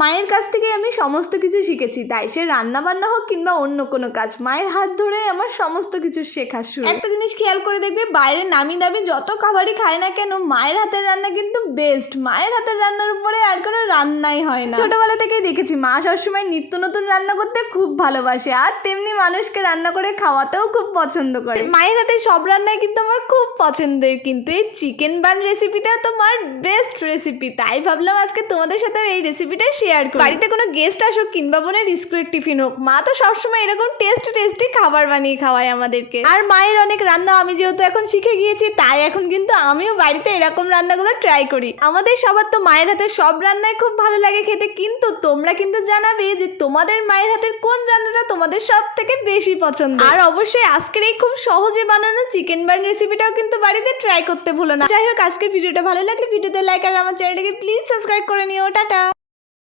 মায়ের কাছ থেকে আমি সমস্ত কিছু শিখেছি, তাই সে রান্না বান্না হোক কিংবা অন্য কোনো কাজ, মায়ের হাত ধরে আমার সমস্ত কিছু শেখার শুরু। একটা জিনিস খেয়াল করে দেখবে, বাইরে নামি দামি যত খাবারই খায় না কেন, মায়ের হাতের রান্না কিন্তু বেস্ট। মায়ের হাতের রান্নার উপরে আর কোনো রান্নাই হয় না। ছোটবেলা থেকেই দেখেছি মা সবসময় নিত্য নতুন রান্না করতে খুব ভালোবাসে, আর তেমনি মানুষকে রান্না করে খাওয়াতেও খুব পছন্দ করে। মায়ের হাতের সব রান্নাই কিন্তু আমার খুব পছন্দের, কিন্তু এই চিকেন বান রেসিপিটাও তোমার বেস্ট রেসিপি, তাই ভাবলাম আজকে তোমাদের সাথে এই রেসিপিটা শেয়ার করি। বাড়িতে কোনো গেস্ট আসুক কিংবা বোনের স্কুলের টিফিন হোক, মা তো সবসময় এরকম টেস্টি খাবার বানিয়ে খাওয়ায় আমাদেরকে। আর মায়ের অনেক রান্না আমি যেহেতু এখন শিখে গিয়েছি, তাই এখন কিন্তু আমিও বাড়িতে এরকম রান্নাগুলো ট্রাই করি। আমাদের সবার তো মায়ের হাতের সব রান্নাই খুব ভালো লাগে খেতে, কিন্তু তোমরা কিন্তু জানাবে যে তোমাদের মায়ের হাতের কোন রান্নাটা তোমাদের সব থেকে বেশি পছন্দ। আর অবশ্যই আজকের এই খুব সহজে বানানো চিকেন বার্ন রেসিপিটাও কিন্তু বাড়িতে ট্রাই করতে ভুলো না। যাই হোক, আজকের ভিডিওটা ভালো লাগলে ভিডিওতে লাইক আর আমার চ্যানেলটাকে প্লিজ সাবস্ক্রাইব করে নিও। টাটা।